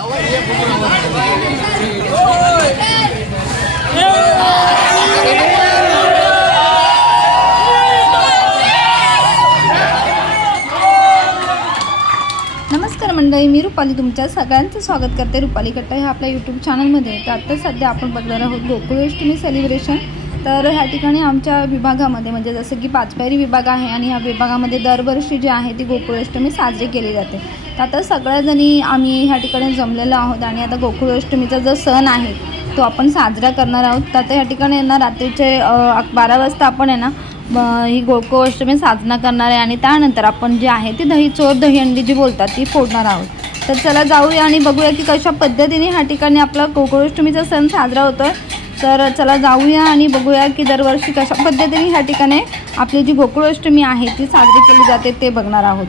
नमस्कार मंडळी, मी रुपाली तुमच्या सगळ्यांचं स्वागत करते रुपाली कट्टा ह्या आपल्या यूट्यूब चॅनलमध्ये। तर आता सध्या आपण बघणार आहोत गोकुळाष्टमी सेलिब्रेशन। तर ह्या ठिकाणी आमच्या विभागामध्ये म्हणजे जसं की पाचपायरी विभाग आहे आणि ह्या विभागामध्ये दरवर्षी जी आहे ती गोकुळाष्टमी साजरी केली जाते। तर आता सगळ्याजणी आम्ही ह्या ठिकाणी जमलेलो आहोत आणि आता गोकुळाष्टमीचा जो सण आहे तो आपण साजरा करणार आहोत। तर आता ह्या ठिकाणी ना रात्रीचे 12 वाजता आपण आहे ना ही गोकुळाष्टमी साजरा करणार आहे आणि त्यानंतर आपण जे आहे ती दही चोर दहीहंडी जी बोलतात ती फोडणार आहोत। तर चला जाऊया आणि बघूया की कशा पद्धतीने ह्या ठिकाणी आपला गोकुळाष्टमीचा सण साजरा होतोय। तर चला जाऊया आणि बघूया की दरवर्षी कशा पद्धतीने ह्या ठिकाणी आपली जी गोकुळाष्टमी आहे ती साजरी केली जाते ते बघणार आहोत।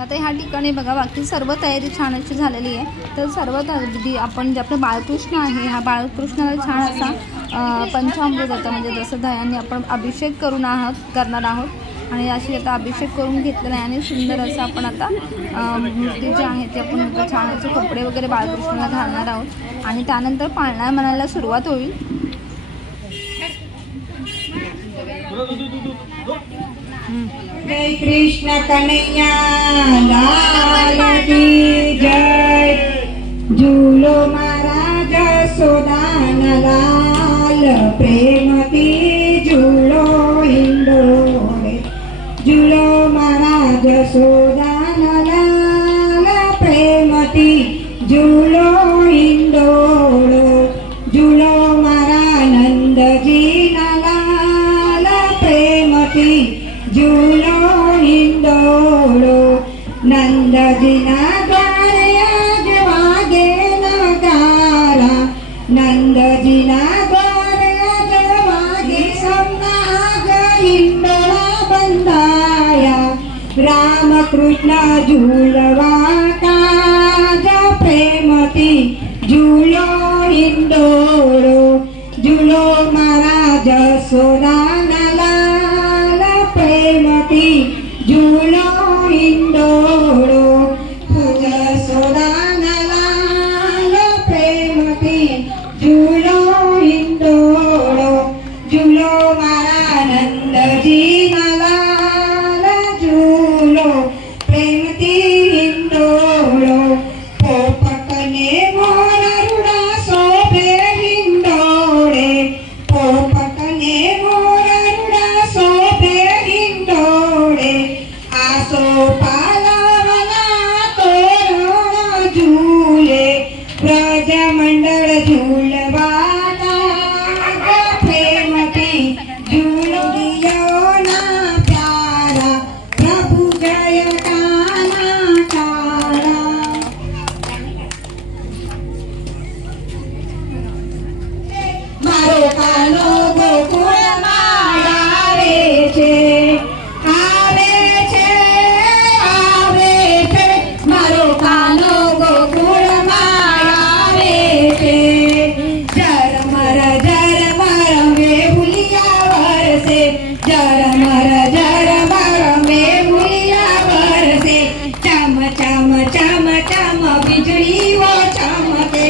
आता ह्या ठिकाणी बघा बाकी सर्व तयारी छान अशी झालेली आहे। तर सर्व अगदी आपण जे आपलं बाळकृष्ण आहे ह्या बाळकृष्णाला छान असा पंचामृत होता म्हणजे जसं दह्याने आपण अभिषेक करणार आहोत आणि अशी आता अभिषेक करून घेतलेला आहे आणि सुंदर असं आपण आता मूर्ती जी आहे ती आपण छान असे कपडे वगैरे बाळकृष्णाला घालणार आहोत आणि त्यानंतर पाळणा म्हणायला सुरुवात होईल। जय कृष्ण कन्हैया लाल की जय। झूलो महाराज सोदान लाल प्रेमती झूलो हिंडोळे। झूलो महाराज सोदान लाल प्रेमती झूलो हिंडोळे। झूलो महारानंद जी लाल प्रेमती झूलो हिंडोळो। नंदजीना द्वारे आज वागे नगारा। नंदजीना द्वारे आज वागे समनाग हिंडोळा बंधाया। रामकृष्ण झूलवा काज प्रेमती झूलो हिंडोळो। झूलो महाराज सोदानला प्रेमती झूलो हिंडोळो। तुझ सोदानला प्रेमती झूलो हिंडोळो। झूलो महारानंद जी लाल झूलो प्रेमती हिंडोळो। पोपटने मोररुडा शोभे हिंडोळे। पोपटने मोररुडा शोभे हिंडोळे। आसो पालावला तोरण झूले। ब्रजमंडळ झूलवाला प्रेमती झूलो ना प्यारा। प्रभु जय काना कारा। मारो कानो गोकुळ माया रे छे। आवे छे मारो कानो गोकुळ माया रे छे। झरमर में भुलिया बरसे। झरमर में भुलिया बरसे। चम चम चम चम बिजली वो चमके।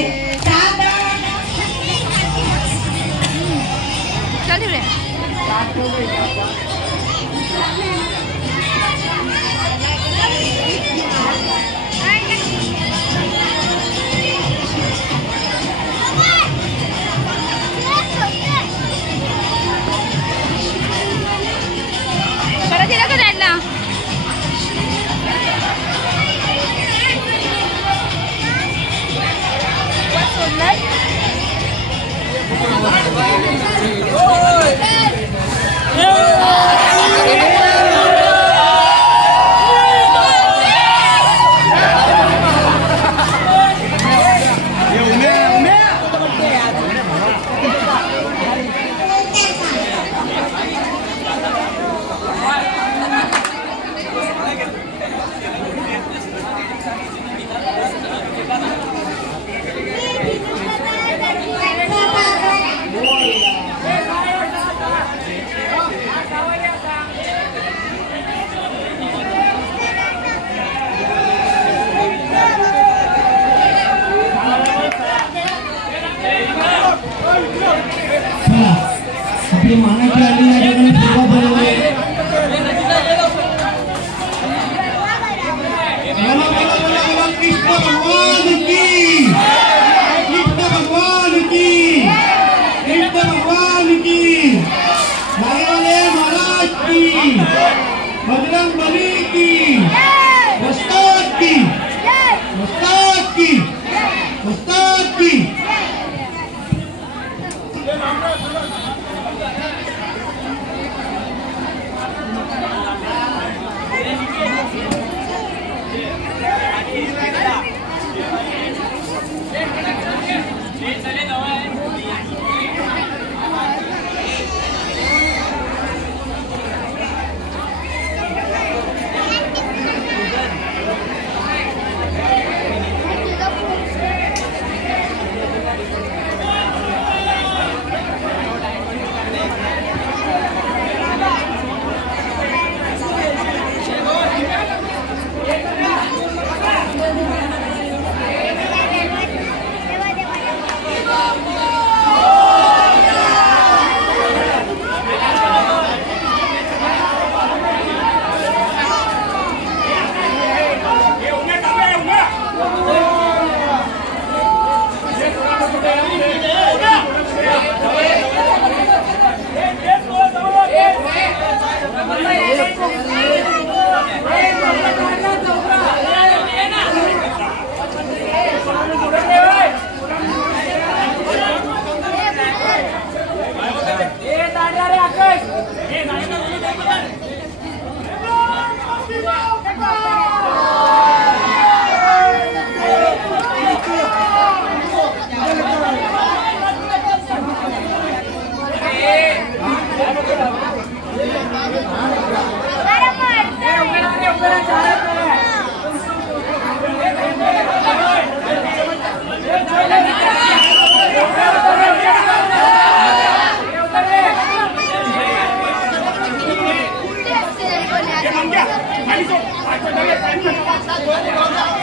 आपली मानाची आली या ठिकाणी सुरुवात झालेली आहे. कृष्ण भगवान की, कृष्ण भगवान की, कृष्ण भगवान की, नारेवाले महाराज की, बजरंग बली की, उस्ताद की, उस्ताद की, उस्ताद की. Ayo,